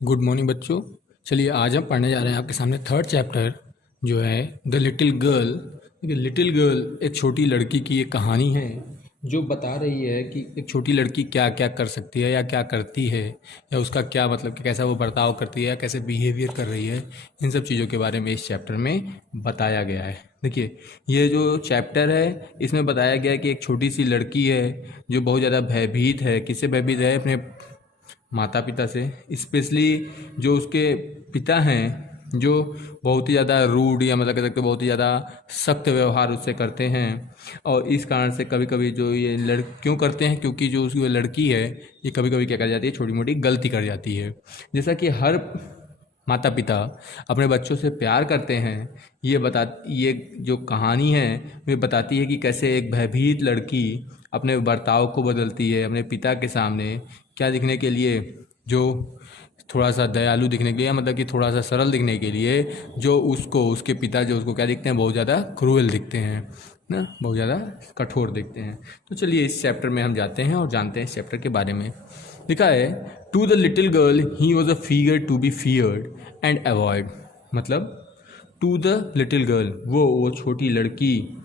Good morning बच्चों। चलिए आज हम पढ़ने जा रहे हैं आपके सामने थर्ड चैप्टर जो है द लिटिल गर्ल। देखिए लिटिल गर्ल एक छोटी लड़की की एक कहानी है जो बता रही है कि एक छोटी लड़की क्या क्या कर सकती है या क्या करती है या उसका क्या मतलब कि कैसा वो बर्ताव करती है या कैसे बिहेवियर कर रही है। इन सब चीज़ों के बारे में इस चैप्टर में बताया गया है। देखिए ये जो चैप्टर है इसमें बताया गया है कि एक छोटी सी लड़की है जो बहुत ज़्यादा भयभीत है। किससे भयभीत है? अपने माता पिता से, स्पेशली जो उसके पिता हैं जो बहुत ही ज़्यादा रूड या मतलब कह सकते बहुत ही ज़्यादा सख्त व्यवहार उससे करते हैं। और इस कारण से कभी कभी जो ये क्यों करते हैं, क्योंकि जो उसकी वो लड़की है ये कभी कभी क्या कर जाती है, छोटी मोटी गलती कर जाती है। जैसा कि हर माता पिता अपने बच्चों से प्यार करते हैं, ये जो कहानी है वे बताती है कि कैसे एक भयभीत लड़की अपने बर्ताव को बदलती है अपने पिता के सामने, क्या दिखने के लिए, जो थोड़ा सा दयालु दिखने के लिए, मतलब कि थोड़ा सा सरल दिखने के लिए, जो उसको उसके पिता जो उसको क्या दिखते हैं, बहुत ज़्यादा क्रूएल दिखते हैं ना, बहुत ज़्यादा कठोर दिखते हैं। तो चलिए इस चैप्टर में हम जाते हैं और जानते हैं इस चैप्टर के बारे में। लिखा है to the little girl he was a figure to be feared and avoid. मतलब टू द लिटिल गर्ल वो छोटी लड़की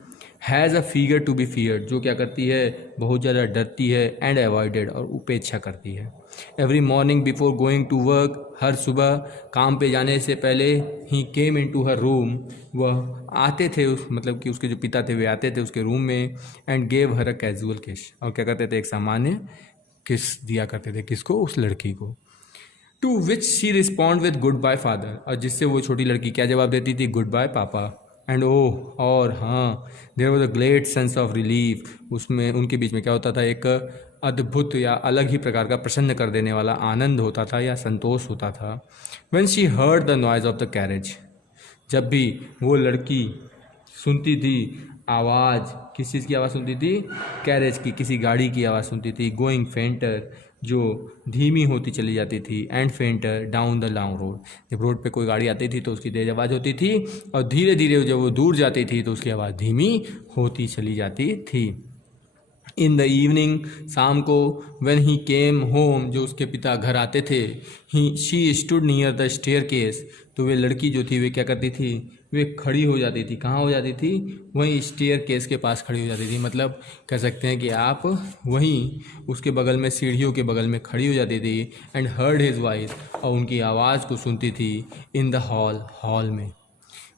has a figure to be feared, जो क्या करती है, बहुत ज़्यादा डरती है, एंड अवॉइडेड और उपेक्षा करती है। Every morning before going to work, हर सुबह काम पे जाने से पहले, ही केम इन टू हर रूम, वह आते थे मतलब कि उसके जो पिता थे वे आते थे उसके रूम में, and gave her a casual किस, और क्या करते थे, एक सामान्य किस दिया करते थे। किसको? उस लड़की को। To which she respond with good bye father, और जिससे वो छोटी लड़की क्या जवाब देती थी, गुड बाय पापा। एंड ओह, और हाँ, there was a great sense of relief, उसमें उनके बीच में क्या होता था, एक अद्भुत या अलग ही प्रकार का प्रसन्न कर देने वाला आनंद होता था या संतोष होता था। When she heard the noise of the carriage, जब भी वो लड़की सुनती थी आवाज़, किस चीज़ की आवाज़ सुनती थी, कैरेज की, किसी गाड़ी की आवाज़ सुनती थी। गोइंग फेंटर, जो धीमी होती चली जाती थी, and फेंटर down the long road, जब रोड पे कोई गाड़ी आती थी तो उसकी तेज आवाज़ होती थी, और धीरे धीरे जब वो दूर जाती थी तो उसकी आवाज़ धीमी होती चली जाती थी। इन द इवनिंग, शाम को, व्हेन ही केम होम, जो उसके पिता घर आते थे, ही she stood near the staircase, तो वे लड़की जो थी वे क्या करती थी, वे खड़ी हो जाती थी। कहाँ हो जाती थी? वहीं स्टेयर केस के पास खड़ी हो जाती थी। मतलब कह सकते हैं कि आप वहीं उसके बगल में, सीढ़ियों के बगल में खड़ी हो जाती थी। एंड हर्ड हिज वॉइस, और उनकी आवाज़ को सुनती थी, इन द हॉल में।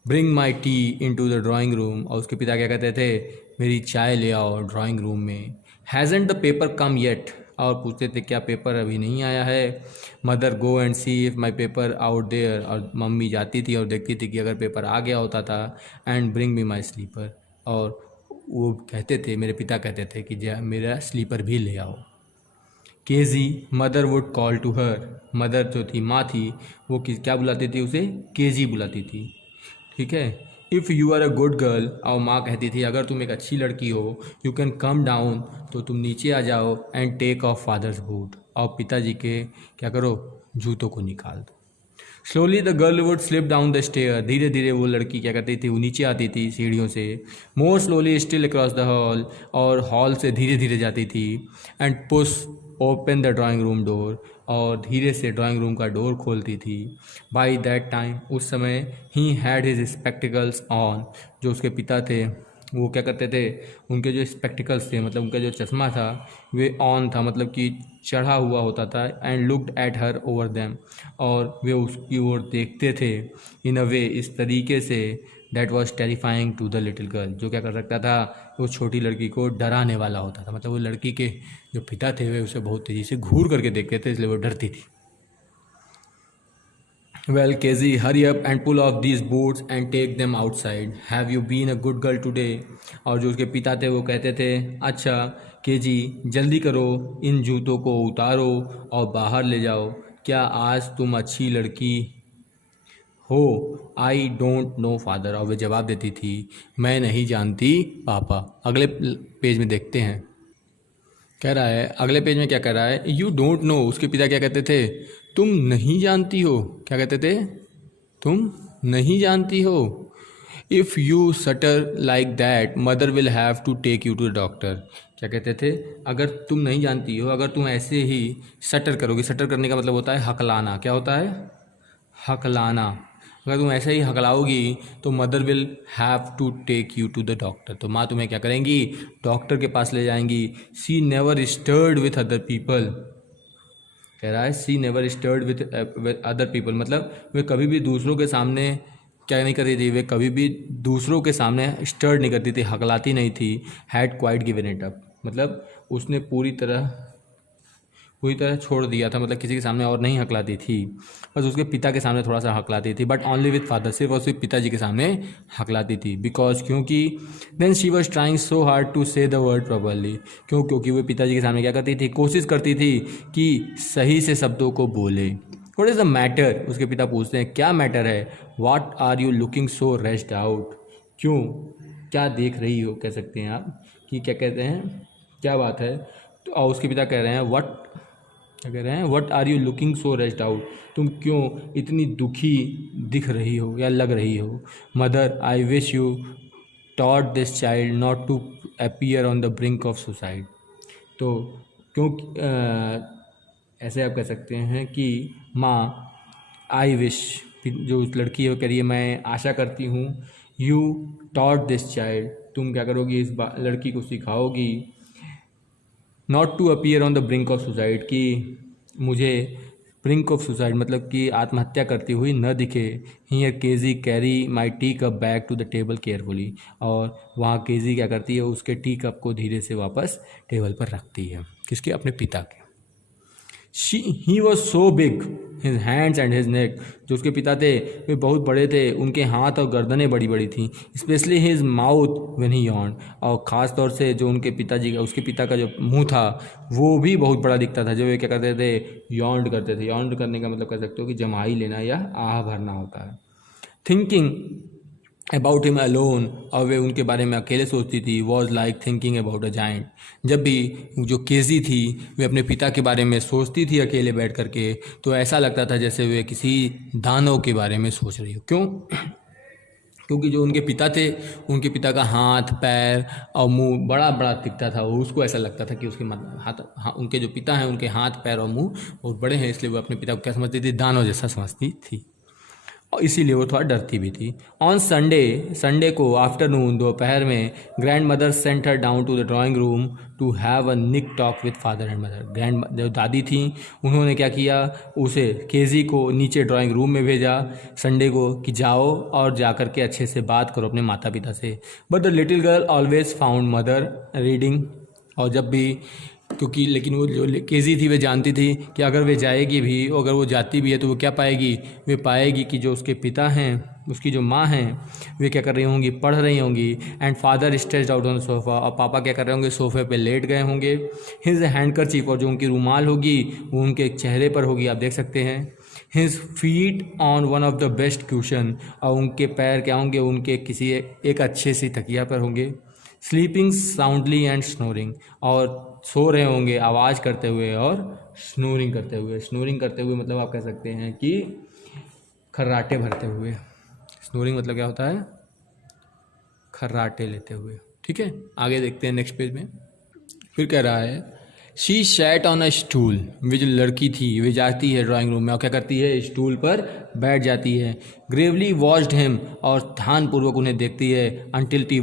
Bring my tea in to the drawing room, और उसके पिता क्या कहते थे, मेरी चाय ले आओ ड्राइंग रूम में। Hasn't the paper come yet, और पूछते थे क्या पेपर अभी नहीं आया है। Mother go and see if my paper out there, और मम्मी जाती थी और देखती थी कि अगर पेपर आ गया होता था। And bring me my slipper, और वो कहते थे, मेरे पिता कहते थे कि मेरा स्लीपर भी ले आओ। Kezia, mother would call to her, mother जो थी, माँ थी, वो क्या बुलाती थी उसे, केजी बुलाती थी। ठीक है। If you are a good girl, और माँ कहती थी अगर तुम एक अच्छी लड़की हो, यू कैन कम डाउन, तो तुम नीचे आ जाओ, and take off father's boot, और पिताजी के क्या करो, जूतों को निकाल दो। Slowly the girl would slip down the stair, धीरे धीरे वो लड़की क्या करती थी, वो नीचे आती थी सीढ़ियों से। मोर slowly still across the hall, और हॉल से धीरे धीरे जाती थी। And push open the drawing room door, और धीरे से ड्राइंग रूम का डोर खोलती थी। बाई दैट टाइम, उस समय, he had his spectacles on, जो उसके पिता थे वो क्या करते थे, उनके जो स्पेक्टिकल्स थे, मतलब उनका जो चश्मा था, वे ऑन था, मतलब कि चढ़ा हुआ होता था। And looked at her over them, और वे उसकी ओर देखते थे, इन अ वे, इस तरीके से, that was terrifying to the little girl, जो क्या कर सकता था, वो छोटी लड़की को डराने वाला होता था। मतलब वो लड़की के जो पिता थे वे उसे बहुत तेज़ी से घूर करके देखते थे, इसलिए वो डरती थी। Well, Casey, hurry up and pull off these boots and take them outside. Have you been a good girl today? और जो उसके पिता थे वो कहते थे, अच्छा केजी, जल्दी करो, इन जूतों को उतारो और बाहर ले जाओ, क्या आज तुम अच्छी लड़की हो? आई डोंट नो फादर, और वे जवाब देती थी, मैं नहीं जानती पापा। अगले पेज में देखते हैं, कह रहा है, अगले पेज में क्या कह रहा है, यू डोंट नो, उसके पिता क्या कहते थे, तुम नहीं जानती हो। क्या कहते थे? तुम नहीं जानती हो। If you stutter like that, mother will have to take you to the doctor, क्या कहते थे, अगर तुम नहीं जानती हो, अगर तुम ऐसे ही सटर करोगे, सटर करने का मतलब होता है हकलाना, क्या होता है, हकलाना, अगर तुम ऐसे ही हकलाओगी तो mother will have to take you to the doctor, तो माँ तुम्हें क्या करेंगी, डॉक्टर के पास ले जाएंगी। She never stirred with other people, कह रहा है she never stirred with other people, मतलब वे कभी भी दूसरों के सामने क्या नहीं करती थी, वे कभी भी दूसरों के सामने स्टर्ड नहीं करती थी, हकलाती नहीं थी। Had quite given it up, मतलब उसने पूरी तरह छोड़ दिया था, मतलब किसी के सामने और नहीं हकलाती थी, बस उसके पिता के सामने थोड़ा सा हकलाती थी, बट ओनली विथ फादर, सिर्फ और सिर्फ पिताजी के सामने हकलाती थी। बिकॉज क्योंकि then she was trying so hard to say the word properly, क्योंकि वो पिताजी के सामने क्या करती थी, कोशिश करती थी कि सही से शब्दों को बोले। व्हाट इज़ द मैटर, उसके पिता पूछते हैं क्या मैटर है। What are you looking so raised out, क्यों, क्या देख रही हो, कह सकते हैं आप कि क्या कहते हैं, क्या बात है। तो और उसके पिता कह रहे हैं क्या कह रहे हैं, what are you looking so raised out, तुम क्यों इतनी दुखी दिख रही हो या लग रही हो। Mother I wish you taught this child not to appear on the brink of suicide, तो क्योंकि ऐसे आप कह सकते हैं कि माँ आई विश, जो उस लड़की है वो कह रही है मैं आशा करती हूँ, यू टॉट दिस चाइल्ड, तुम क्या करोगी, इस लड़की को सिखाओगी, not to appear on the brink of suicide, कि मुझे ब्रिंक ऑफ सुसाइड मतलब कि आत्महत्या करती हुई न दिखे। Here Kezia carry my tea cup back to the table carefully, और वहाँ केजी क्या करती है, उसके टी कप को धीरे से वापस टेबल पर रखती है, किसके, अपने पिता के। He was so big his hands and his neck, जो उसके पिता थे वे बहुत बड़े थे, उनके हाथ और गर्दनें बड़ी बड़ी थीं। Especially his mouth when he यॉर्न, और ख़ास तौर से जो उनके पिताजी का, उसके पिता का जो मुंह था वो भी बहुत बड़ा दिखता था, जो वे क्या करते थे, यॉन्ड करते थे। यॉन्ड करने का मतलब कह सकते हो कि जमाई लेना या आह भरना होता है। थिंकिंग अबाउट हिम अलोन, और वे उनके बारे में अकेले सोचती थी, was like thinking about a giant, जब भी जो केजी थी वे अपने पिता के बारे में सोचती थी अकेले बैठ करके, तो ऐसा लगता था जैसे वे किसी दानव के बारे में सोच रही हो। क्यों, क्योंकि जो उनके पिता थे, उनके पिता का हाथ पैर और मुंह बड़ा बड़ा दिखता था, उसको ऐसा लगता था कि उसके उनके जो पिता हैं उनके हाथ पैर और मुंह बहुत बड़े हैं, इसलिए वो अपने पिता को क्या समझती थी, दानव जैसा समझती थी, और इसीलिए वो थोड़ा डरती भी थी। ऑन संडे को आफ्टरनून, दोपहर में, grandmother sent her down to the drawing room to have a nice talk with father and mother. जो दादी थी उन्होंने क्या किया, उसे केजी को नीचे ड्राइंग रूम में भेजा संडे को कि जाओ और जा कर के अच्छे से बात करो अपने माता पिता से। But the little girl always found mother reading, और जब भी क्योंकि लेकिन वो जो केजी थी वे जानती थी कि अगर वे जाएगी भी, अगर वो जाती भी है तो वो क्या पाएगी, वे पाएगी कि जो उसके पिता हैं, उसकी जो माँ हैं, वे क्या कर रही होंगी, पढ़ रही होंगी। And father stretched out on sofa, और पापा क्या कर रहे होंगे, सोफे पे लेट गए होंगे। हिज हैंडकरचीफ, और जो उनकी रूमाल होगी वो उनके चेहरे पर होगी, आप देख सकते हैं। His feet on one of the best caution, और उनके पैर क्या होंगे, उनके किसी एक अच्छे सी तकिया पर होंगे। स्लीपिंग साउंडली एंड स्नोरिंग, और सो रहे होंगे आवाज़ करते हुए और स्नोरिंग करते हुए। स्नोरिंग करते हुए मतलब आप कह सकते हैं कि खर्राटे भरते हुए। स्नोरिंग मतलब क्या होता है, खर्राटे लेते हुए। ठीक है, आगे देखते हैं नेक्स्ट पेज में। फिर कह रहा है she sat on a stool, वे जो लड़की थी वे जाती है ड्राइंग रूम में और क्या करती है, स्टूल पर बैठ जाती है। ग्रेवली वॉच्ड हिम, और ध्यानपूर्वक उन्हें देखती है। अंटिल ही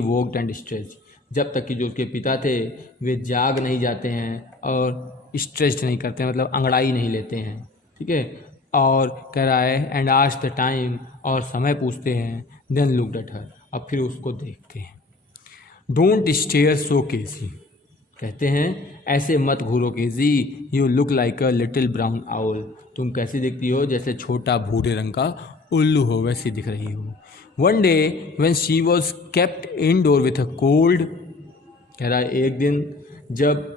वोक्ड एंड स्ट्रेच, जब तक कि जो उसके पिता थे वे जाग नहीं जाते हैं और स्ट्रेच नहीं करते हैं, मतलब अंगड़ाई नहीं लेते हैं। ठीक है, और कह रहा है एंड आस्क्ड द टाइम, और समय पूछते हैं। देन लुक्ड एट हर, अब फिर उसको देखते हैं। डोंट स्टेयर सो केजी, कहते हैं ऐसे मत घूरो केजी, you look like a little brown owl, तुम कैसी दिखती हो, जैसे छोटा भूरे रंग का उल्लू हो वैसी दिख रही हो। One day when she was kept indoor with a cold, कह रहा है एक दिन जब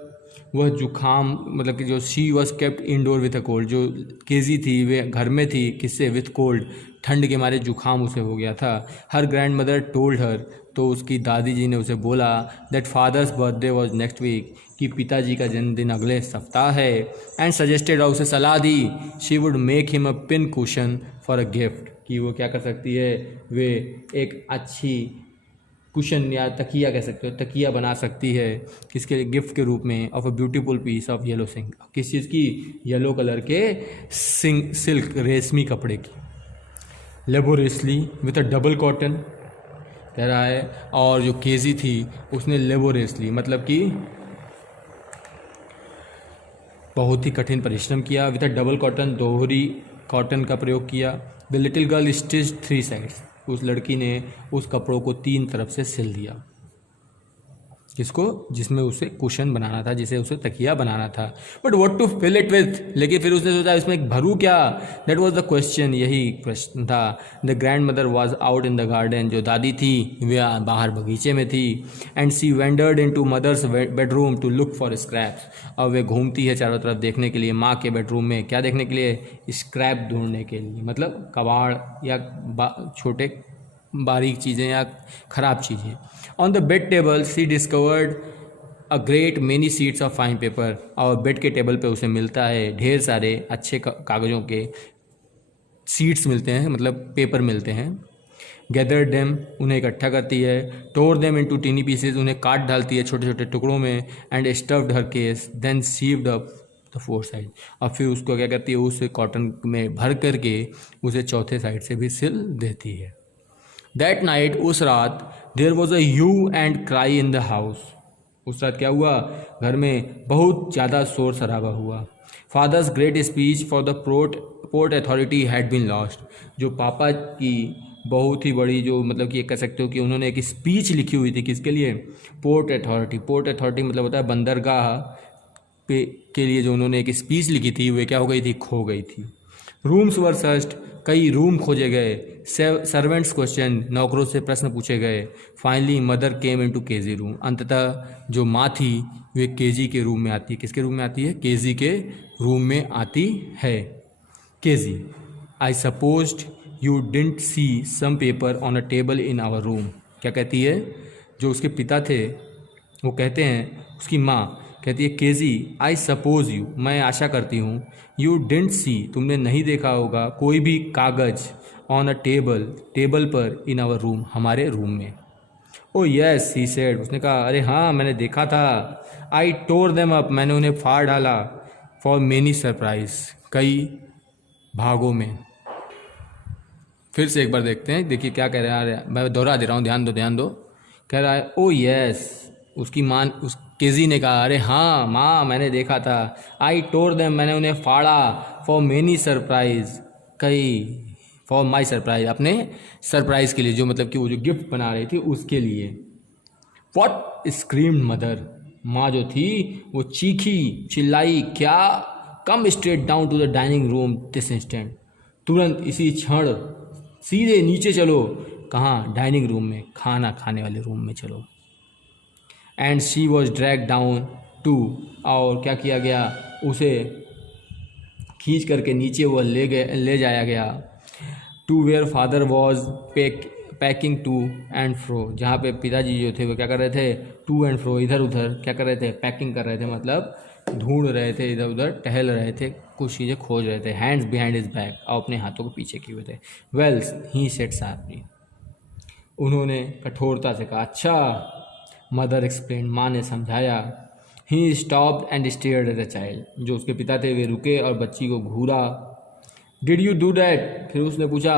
वह जुखाम, मतलब कि जो she was kept indoor with a cold, जो केजी थी वे घर में थी, किससे, विथ कोल्ड, ठंड के मारे जुखाम उसे हो गया था। Her grandmother told her, तो उसकी दादी जी ने उसे बोला that father's birthday was next week, कि पिताजी का जन्मदिन अगले सप्ताह है। एंड सजेस्टेड, और उसे सलाह दी, she would make him a pin cushion for a gift, कि वो क्या कर सकती है, वे एक अच्छी कुशन या तकिया कह सकते हो, तकिया बना सकती है किसके लिए, गिफ्ट के रूप में, of a beautiful piece of yellow silk, किस चीज़ की, येलो कलर के सिल्क रेशमी कपड़े की। लेबोरेसली विथ अ डबल कॉटन कह रहा है, और जो केजी थी उसने लेबोरेसली मतलब कि बहुत ही कठिन परिश्रम किया, विथ अ डबल कॉटन दोहरी कॉटन का प्रयोग किया। The little girl stitch 3 sides, उस लड़की ने उस कपड़ों को 3 तरफ से सिल दिया, किसको, जिसमें उसे कुशन बनाना था, जिसे उसे तकिया बनाना था। But what to fill it with, लेकिन फिर उसने सोचा इसमें एक भरूँ क्या, दैट वॉज द क्वेश्चन, यही प्रश्न था। The grandmother was out in the garden, जो दादी थी वह बाहर बगीचे में थी। And she wandered in to mother's bedroom to look for scraps, और वे घूमती है चारों तरफ देखने के लिए माँ के बेडरूम में, क्या देखने के लिए, स्क्रैप ढूंढने के लिए, मतलब कबाड़ या छोटे बारीक चीज़ें या ख़राब चीज़ें। On the bed table she discovered a great many sheets of fine paper, और बेड के टेबल पे उसे मिलता है ढेर सारे अच्छे कागज़ों के शीट्स मिलते हैं, मतलब पेपर मिलते हैं। गैदर डेम, उन्हें इकट्ठा करती है। Tore them into tiny pieces, उन्हें काट डालती है छोटे छोटे टुकड़ों में। And stuffed her case, then sewed up the 4 side, और फिर उसको क्या करती है, उसे कॉटन में भर करके उसे चौथे साइड से भी सिल देती है। दैट नाइट, उस रात, there was a hue and cry in the house, उस रात क्या हुआ, घर में बहुत ज़्यादा शोर शराबा हुआ। Father's great speech for the port authority had been lost, जो पापा की बहुत ही बड़ी, जो मतलब कि कह सकते हो कि उन्होंने एक स्पीच लिखी हुई थी, किसके लिए, पोर्ट अथॉरिटी। पोर्ट अथॉरिटी मतलब होता है बंदरगाह पे के लिए, जो उन्होंने एक स्पीच लिखी थी वे क्या हो गई थी, खो गई थी। रूम्स वर सर्च्ड, कई रूम खोजे गए। सर्वेंट्स क्वेश्चन, नौकरों से प्रश्न पूछे गए। Finally mother came into KG room, अंततः जो माँ थी वे केजी के रूम में आती है, किसके रूम में आती है, केजी के रूम में आती है। Kezia, I supposed you didn't see some paper on a table in our room, क्या कहती है, जो उसके पिता थे वो कहते हैं, उसकी माँ कहती है, केजी आई सपोज यू, मैं आशा करती हूँ, यू डिडंट सी, तुमने नहीं देखा होगा कोई भी कागज़, ऑन अ टेबल, टेबल पर, इन आवर रूम, हमारे रूम में। ओ यस ही सेड, उसने कहा अरे हाँ मैंने देखा था। आई टोर देम अप, मैंने उन्हें फाड़ डाला। फॉर मेनी सरप्राइज, कई भागों में। फिर से एक बार देखते हैं, देखिए क्या कह रहा है, मैं दोहरा दे रहा हूँ, ध्यान दो। कह रहा है ओ यस, उसकी माँ, उस केजी ने कहा अरे हाँ माँ मैंने देखा था। आई टोर देम, मैंने उन्हें फाड़ा। फॉर मेनी सरप्राइज, कई, फॉर माई सरप्राइज, अपने सरप्राइज के लिए, जो मतलब कि वो जो गिफ्ट बना रही थी उसके लिए। वॉट स्क्रीम्ड मदर, माँ जो थी वो चीखी, चिल्लाई, क्या, come straight down to the dining room this instant, तुरंत इसी क्षण सीधे नीचे चलो, कहाँ, डाइनिंग रूम में, खाना खाने वाले रूम में चलो। And she was drag down to, और क्या किया गया, उसे खींच करके नीचे वह ले जाया गया। To where father was packing to and fro, जहाँ पे पिताजी जो थे वो क्या कर रहे थे, टू एंड फ्रो, इधर उधर क्या कर रहे थे, पैकिंग कर रहे थे, मतलब ढूंढ रहे थे, इधर उधर टहल रहे थे, कुछ चीज़ें खोज रहे थे। हैंड्स बिहाइंड हिज बैक, और अपने हाथों को पीछे किए हुए थे। वेल ही सेड शार्पली, उन्होंने कठोरता से कहा, अच्छा। मदर एक्सप्लेन, माँ ने समझाया। He stopped and stared at the child, जो उसके पिता थे वे रुके और बच्ची को घूरा। डिड यू डू डैट, फिर उसने पूछा,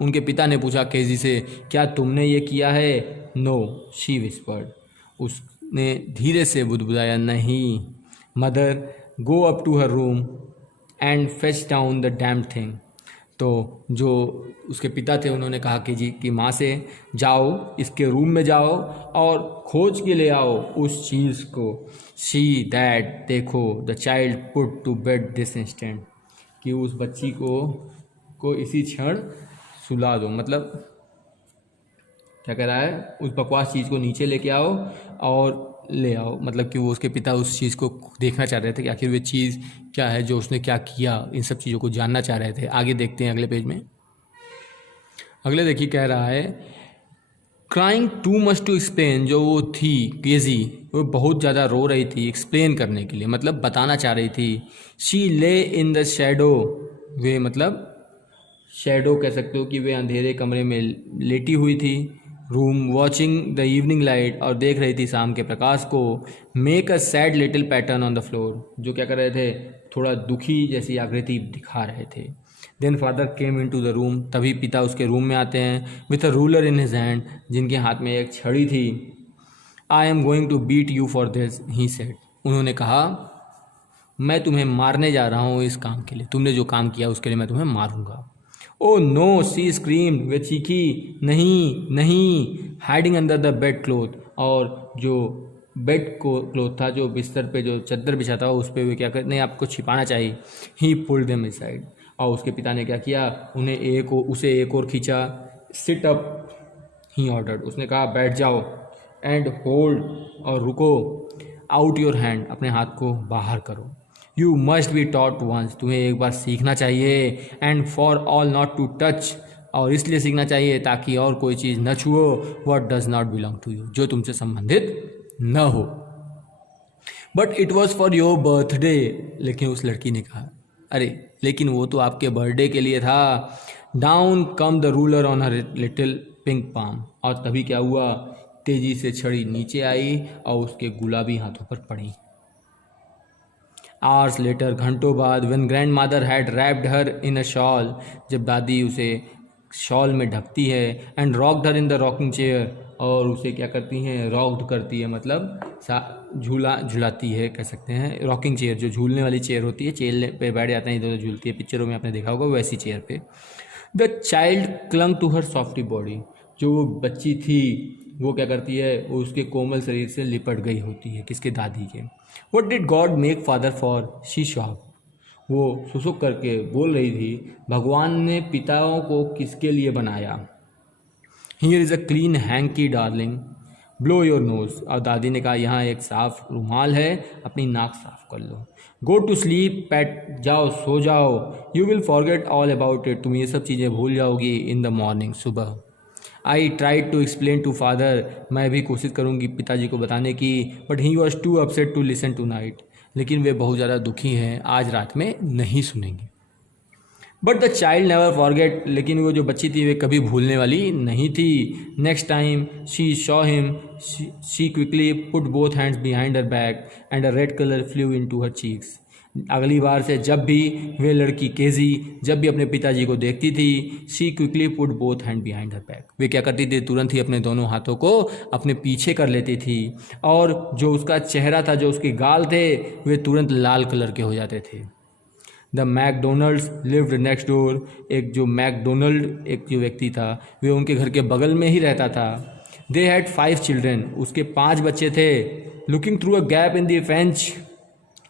उनके पिता ने पूछा केजी से, क्या तुमने ये किया है। नो, शी विस्पर्ड, उसने धीरे से बुदबुदाया, नहीं। Mother, go up to her room and fetch down the damned thing, तो जो उसके पिता थे उन्होंने कहा कि जी कि माँ से, जाओ इसके रूम में जाओ और खोज के ले आओ उस चीज़ को। सी दैट, देखो, the child put to bed this instant, कि उस बच्ची को इसी क्षण सुला दो, मतलब क्या कह रहा है, उस बकवास चीज़ को नीचे लेके आओ और ले आओ, मतलब कि वो उसके पिता उस चीज़ को देखना चाह रहे थे कि आखिर वे चीज़ क्या है जो उसने क्या किया, इन सब चीज़ों को जानना चाह रहे थे। आगे देखते हैं अगले पेज में। अगले देखिए कह रहा है, crying too much to explain, जो वो थी केजी, वो बहुत ज़्यादा रो रही थी एक्सप्लेन करने के लिए, मतलब बताना चाह रही थी। शी ले इन द शैडो, वे मतलब शैडो कह सकते हो कि वे अंधेरे कमरे में लेटी हुई थी। Room watching the evening light, और देख रही थी शाम के प्रकाश को। Make a sad little pattern on the floor, जो क्या कर रहे थे, थोड़ा दुखी जैसी आकृति दिखा रहे थे। Then father came in to the room, तभी पिता उसके रूम में आते हैं with a ruler in his hand, जिनके हाथ में एक छड़ी थी। I am going to beat you for this, he said, उन्होंने कहा मैं तुम्हें मारने जा रहा हूँ इस काम के लिए, तुमने जो काम किया उसके लिए मैं तुम्हें मारूंगा। ओ नो, सी स्क्रीम, वे चीखी, नहीं नहीं, hiding under the bed cloth, और जो बेड को क्लोथ था, जो बिस्तर पे जो चादर बिछा था उस पर वे क्या कर, नहीं आपको छिपाना चाहिए। ही पुल्ड देम इनसाइड, और उसके पिता ने क्या किया, उसे एक और खींचा। सिट अप, ही ऑर्डर्ड, उसने कहा बैठ जाओ। एंड होल्ड, और रुको। आउट योर हैंड, अपने हाथ को बाहर करो। You must be taught once, तुम्हें एक बार सीखना चाहिए। And for all not to touch, और इसलिए सीखना चाहिए ताकि और कोई चीज़ न छुओ। What does not belong to you, जो तुमसे संबंधित न हो। But it was for your birthday, लेकिन उस लड़की ने कहा अरे लेकिन वो तो आपके बर्थडे के लिए था। Down come the ruler on her little pink palm, और तभी क्या हुआ, तेजी से छड़ी नीचे आई और उसके गुलाबी हाथों पर पड़ी। आवर्स लेटर, घंटों बाद, when grand mother had wrapped her in a shawl, जब दादी उसे शॉल में ढकती है। And rocked her in the rocking chair, और उसे क्या करती हैं, रॉक्ड करती है, मतलब झुलाती है कह सकते हैं। रॉकिंग चेयर, जो झूलने वाली चेयर होती है, चेयर पे बैठ जाते हैं, इधर उधर झूलती है, पिक्चरों में आपने देखा होगा वैसी चेयर पे। The child clung to her softy body, जो वो बच्ची थी वो क्या करती है, वो उसके कोमल शरीर से लिपट गई होती है, किसके, दादी के। What did God make father for? She shocked. वो सुसुक करके बोल रही थी, भगवान ने पिताओं को किसके लिए बनाया। Here is a clean hanky darling, blow your nose, और दादी ने कहा यहाँ एक साफ रुमाल है, अपनी नाक साफ कर लो। Go to sleep, pet, जाओ सो जाओ। You will forget all about it, तुम ये सब चीज़ें भूल जाओगी in the morning, सुबह। I tried to explain to father, मैं भी कोशिश करूँगी पिताजी को बताने की। But he was too upset to listen tonight, लेकिन वे बहुत ज़्यादा दुखी हैं, आज रात में नहीं सुनेंगे। But the child never forget, लेकिन वो जो बच्ची थी वे कभी भूलने वाली नहीं थी। Next time she saw him, she quickly put both hands behind her back and a red colour flew in to her cheeks. अगली बार से जब भी वे लड़की केजी जब भी अपने पिताजी को देखती थी, she quickly put both hand behind her back, वे क्या करती थी, तुरंत ही अपने दोनों हाथों को अपने पीछे कर लेती थी, और जो उसका चेहरा था, जो उसके गाल थे, वे तुरंत लाल कलर के हो जाते थे। The McDonald's lived next door, एक जो मैकडोनल्ड एक जो व्यक्ति था वे उनके घर के बगल में ही रहता था। दे हैड 5 चिल्ड्रेन, उसके 5 बच्चे थे। Looking through a gap in the French,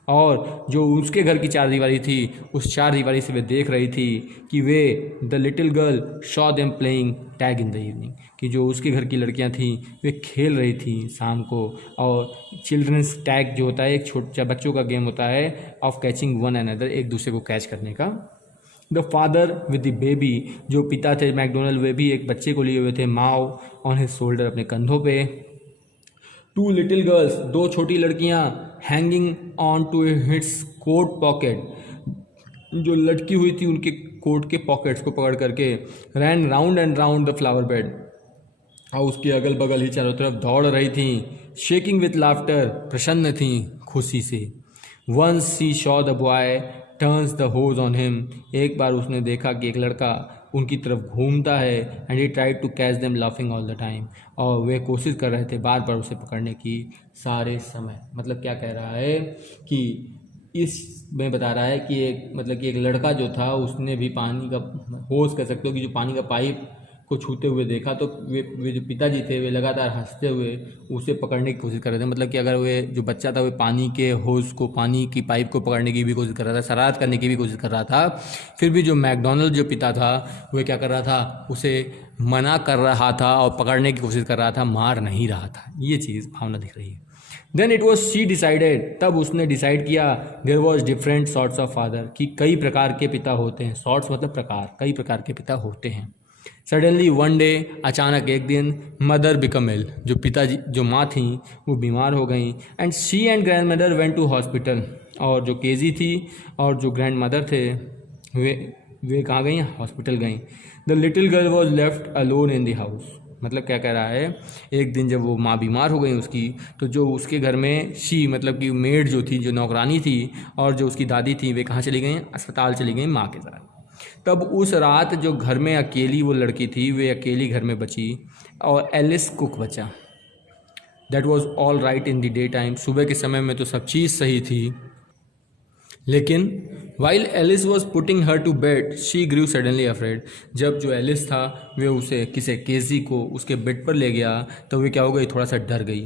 और जो उसके घर की 4 दीवारी थी, उस 4 दीवारी से वे देख रही थी कि way the little girl Shaw them playing tag in the evening, कि जो उसके घर की लड़कियां थीं वे खेल रही थी शाम को। और चिल्ड्रंस टैग जो होता है एक छोटा बच्चों का गेम होता है ऑफ कैचिंग वन अनदर, एक दूसरे को कैच करने का। The father with the baby, जो पिता थे मैकडोनल्ड, वे भी एक बच्चे को लिए हुए थे, माओ ऑन हिज शोल्डर, अपने कंधों पे। 2 लिटिल गर्ल्स, 2 छोटी लड़कियां, hanging on to his coat pocket, जो लटकी हुई थी उनके कोट के पॉकेट्स को पकड़ करके। Ran round and round the flower bed, और उसके अगल बगल ही चारों तरफ दौड़ रही थी। शेकिंग विथ लाफ्टर, प्रसन्न थी खुशी से। Once she saw the boy turns the hose on him, एक बार उसने देखा कि एक लड़का उनकी तरफ घूमता है। And he tried to catch them laughing all the time, और वे कोशिश कर रहे थे बार बार उसे पकड़ने की सारे समय। मतलब क्या कह रहा है कि इस में बता रहा है कि एक लड़का जो था उसने भी पानी का होज कह सकते हो कि जो पानी का पाइप को छूते हुए देखा, तो वे जो पिताजी थे वे लगातार हंसते हुए उसे पकड़ने की कोशिश कर रहे थे। मतलब कि अगर वे जो बच्चा था वे पानी के होज को, पानी की पाइप को पकड़ने की भी कोशिश कर रहा था, शरारत करने की भी कोशिश कर रहा था, फिर भी जो मैकडोनल्ड जो पिता था वह क्या कर रहा था, उसे मना कर रहा था और पकड़ने की कोशिश कर रहा था, मार नहीं रहा था। ये चीज़ भावना दिख रही है। Then it was she decided, तब उसने डिसाइड किया, there was different sorts of father, कि कई प्रकार के पिता होते हैं। सॉर्ट्स मतलब प्रकार, कई प्रकार के पिता होते हैं। सडनली वन डे, अचानक एक दिन, मदर बिकम इल, जो पिताजी जो माँ थी वो बीमार हो गई। And she and grandmother went to hospital, और जो केजी थी और जो ग्रैंड मदर थे वे कहाँ गई, हॉस्पिटल गई। The little girl was left alone in the house, मतलब क्या कह रहा है, एक दिन जब वो माँ बीमार हो गई उसकी, तो जो उसके घर में शी मतलब कि मेड जो थी, जो नौकरानी थी और जो उसकी दादी थी, वे कहाँ चली गई, अस्पताल चली गई माँ के साथ। तब उस रात जो घर में अकेली वो लड़की थी, वे अकेली घर में बची और एलिस कुक बचा। That was all right in the day time, सुबह के समय में तो सब चीज़ सही थी, लेकिन while Alice was putting her to bed she grew suddenly afraid. जब जो एलिस था वे उसे किसे केजी को उसके बेड पर ले गया तो वे क्या हो गई, थोड़ा सा डर गई।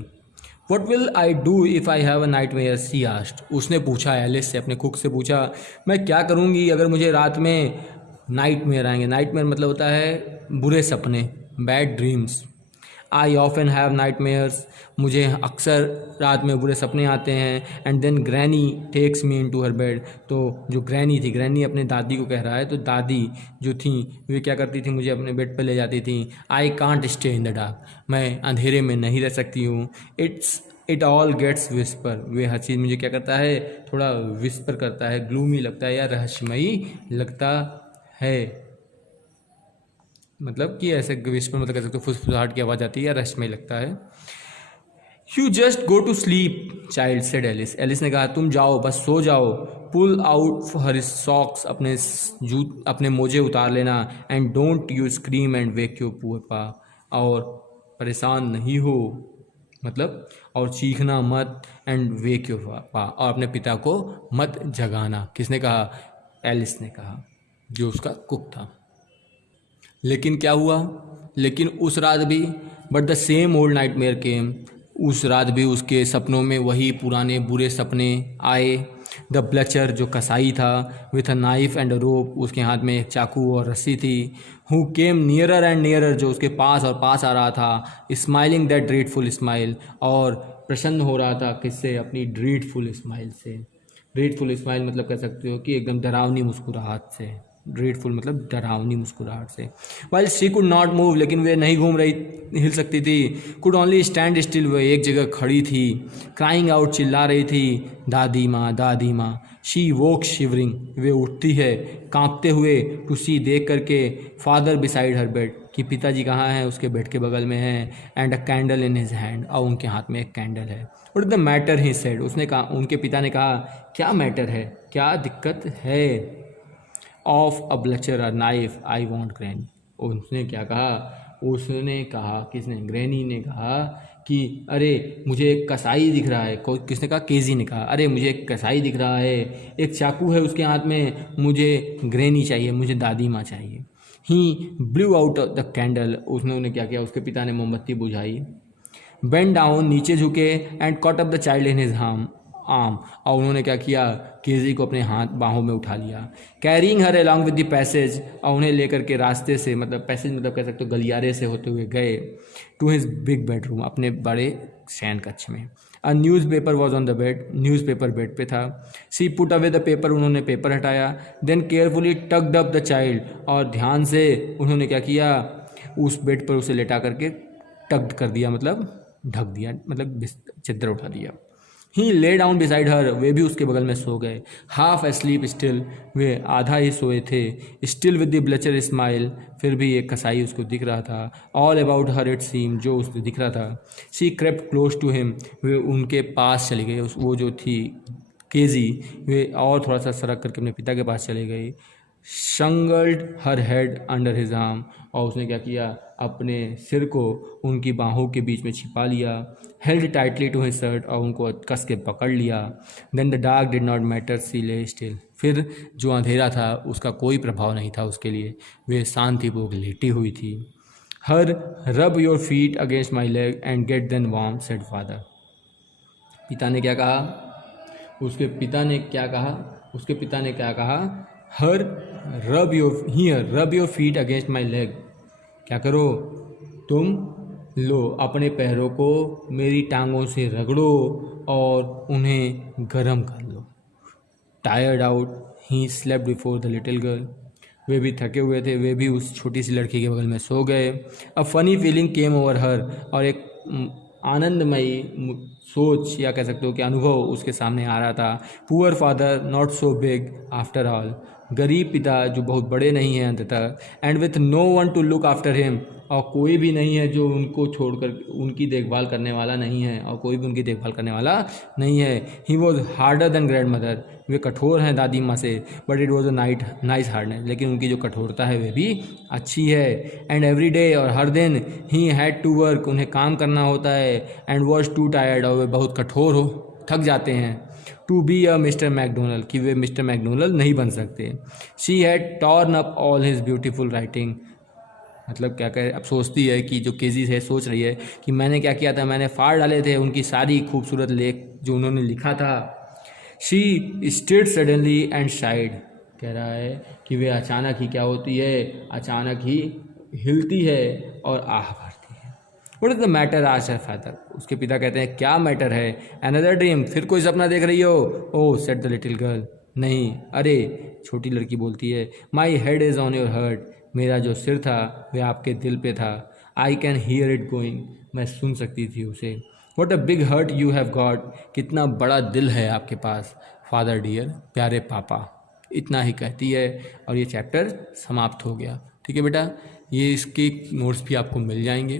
What will I do if I have a night mayor, C asked. उसने पूछा, एलिस से, अपने कुक से पूछा, मैं क्या करूँगी अगर मुझे रात में नाइट मेयर आएंगे। नाइट मेयर मतलब होता है बुरे सपने, bad dreams. I often have nightmares, मुझे अक्सर रात में बुरे सपने आते हैं। And then granny takes me in to her bed. तो जो ग्रैनी थी, ग्रैनी अपने दादी को कह रहा है, तो दादी जो थी वे क्या करती थी, मुझे अपने बेड पर ले जाती थी। I can't stay in the dark, मैं अंधेरे में नहीं रह सकती हूँ। इट ऑल गेट्स विस्पर, वे हर चीज़ मुझे क्या करता है, थोड़ा विस्पर करता है, ग्लूमी लगता है या रहस्यमयी लगता है। मतलब कि ऐसे विस्पर मतलब कह सकते हो फुसफुसाहट की आवाज़ आती है या रहस्यमय लगता है। You just go to sleep child, said Alice. Alice ने कहा, तुम जाओ, बस सो जाओ। पुल आउट हर सॉक्स, अपने मोजे उतार लेना। And don't you scream and wake your poor पा, और परेशान नहीं हो, मतलब और चीखना मत। एंड वेक योर पा, और अपने पिता को मत जगाना। किसने कहा, एलिस ने कहा, जो उसका कुक था। लेकिन क्या हुआ, लेकिन उस रात भी, but the same old nightmare came, उस रात भी उसके सपनों में वही पुराने बुरे सपने आए। द ब्लचर, जो कसाई था, with a knife and a rope, उसके हाथ में एक चाकू और रस्सी थी। Who came nearer and nearer, जो उसके पास और पास आ रहा था। स्माइलिंग दैट ड्रीडफुल स्माइल, और प्रसन्न हो रहा था किससे, अपनी ड्रीडफुल स्माइल से। ड्रीडफुल स्माइल मतलब कह सकते हो कि एकदम डरावनी मुस्कुराहट से। ड्रीडफुल मतलब डरावनी मुस्कुराहट से। While she could not move, लेकिन वे नहीं घूम रही, हिल सकती थी। कुड ओनली स्टैंड स्टिल, वे एक जगह खड़ी थी। क्राइंग आउट, चिल्ला रही थी, दादी माँ, दादी माँ। शी वोक शिवरिंग, वे उठती है कांपते हुए। टू सी, देख करके। फादर बिसाइड हर बेड, कि पिताजी कहाँ हैं, उसके बेड के बगल में हैं। And a candle in his hand, और उनके हाथ में एक कैंडल है। What is the matter, he said, उसने कहा, उनके पिता ने कहा, क्या मैटर है, क्या दिक्कत है। Of a ब्लचर a knife I want granny, उसने क्या कहा, उसने कहा, किसने, ग्रैनी ने कहा कि अरे मुझे एक कसाई दिख रहा है। किसने कहा, केजी ने कहा, अरे मुझे एक कसाई दिख रहा है, एक चाकू है उसके हाथ में, मुझे ग्रैनी चाहिए, मुझे दादी माँ चाहिए। ही ब्लू आउट द कैंडल, उन्होंने क्या किया, उसके पिता ने मोमबत्ती बुझाई। बेंड डाउन, नीचे झुके। And caught up the child in his arm, और उन्होंने क्या किया, केजी को अपने हाथ बाहों में उठा लिया। Carrying her along with the passage, और उन्हें लेकर के रास्ते से, मतलब पैसेज मतलब कह सकते हो गलियारे से होते हुए गए। टू हिज बिग बेडरूम, अपने बड़े शयन कक्ष में। A newspaper was on the bed, newspaper bed पे था। She put away the paper, उन्होंने पेपर हटाया। Then carefully tucked up the child, और ध्यान से उन्होंने क्या किया, उस बेड पर उसे लेटा करके टक्ड कर दिया, मतलब ढक दिया, मतलब चादर उठा दिया। ही ले डाउन बिसाइड हर, वे भी उसके बगल में सो गए। हाफ एस्लीप स्टिल, वे आधा ही सोए थे। Still with the butcher smile, फिर भी एक कसाई उसको दिख रहा था। All about her it seem, जो उसको दिख रहा था। She crept close to him, वे उनके पास चली गई, वो जो थी केजी, वे और थोड़ा सा सरक करके अपने पिता के पास चले गई। Snuggled her head under his arm, और उसने क्या किया, अपने सिर को उनकी बाहों के बीच में छिपा लिया। Held tightly to his shirt, और उनको कस के पकड़ लिया। Then the dark did not matter, she lay still, फिर जो अंधेरा था उसका कोई प्रभाव नहीं था उसके लिए, वे शांतिपूर्वक लेटी हुई थी। Here rub your feet against my leg and get them warm, said father. पिता ने क्या कहा, उसके पिता ने क्या कहा, उसके पिता ने क्या कहा, here rub your feet against my leg, क्या करो, तुम लो अपने पैरों को मेरी टांगों से रगड़ो और उन्हें गर्म कर लो। Tired out he slept before the little girl, वे भी थके हुए थे, वे भी उस छोटी सी लड़की के बगल में सो गए। A funny feeling came over हर, और एक आनंदमयी सोच या कह सकते हो कि अनुभव उसके सामने आ रहा था। Poor father not so big after all, गरीब पिता जो बहुत बड़े नहीं हैं अंततः, and with no one to look after him, और कोई भी नहीं है जो उनको छोड़कर उनकी देखभाल करने वाला नहीं है, और कोई भी उनकी देखभाल करने वाला नहीं है। He was harder than grandmother, वे कठोर हैं दादी माँ से, but it was a nice hardness, लेकिन उनकी जो कठोरता है वे भी अच्छी है। एंड एवरी डे, और हर दिन, ही हैड टू वर्क, उन्हें काम करना होता है, एंड वॉज टू टायर्ड, और वे बहुत कठोर हो थक जाते हैं, to be a mister McDonald, कि वे मिस्टर मैकडोनल्ड नहीं बन सकते। She had torn up all his beautiful writing, मतलब क्या कहे, अब सोचती है कि जो केजी है सोच रही है कि मैंने क्या किया था, मैंने फाड़ डाले थे उनकी सारी खूबसूरत लेख जो उन्होंने लिखा था। She stirred suddenly and sighed, कह रहा है कि वे अचानक ही क्या होती है, अचानक ही हिलती है और आह भरती है। व्हाट इज द मैटर, आज है फादर, उसके पिता कहते हैं क्या मैटर है। अनदर ड्रीम, फिर कोई सपना देख रही हो। Oh said the little girl, नहीं, अरे, छोटी लड़की बोलती है, my head is on your heart, मेरा जो सिर था वह आपके दिल पे था। I can hear it going, मैं सुन सकती थी उसे। What a big heart you have got, कितना बड़ा दिल है आपके पास, फादर डियर, प्यारे पापा। इतना ही कहती है और ये चैप्टर समाप्त हो गया। ठीक है बेटा, ये इसके नोट्स भी आपको मिल जाएंगे।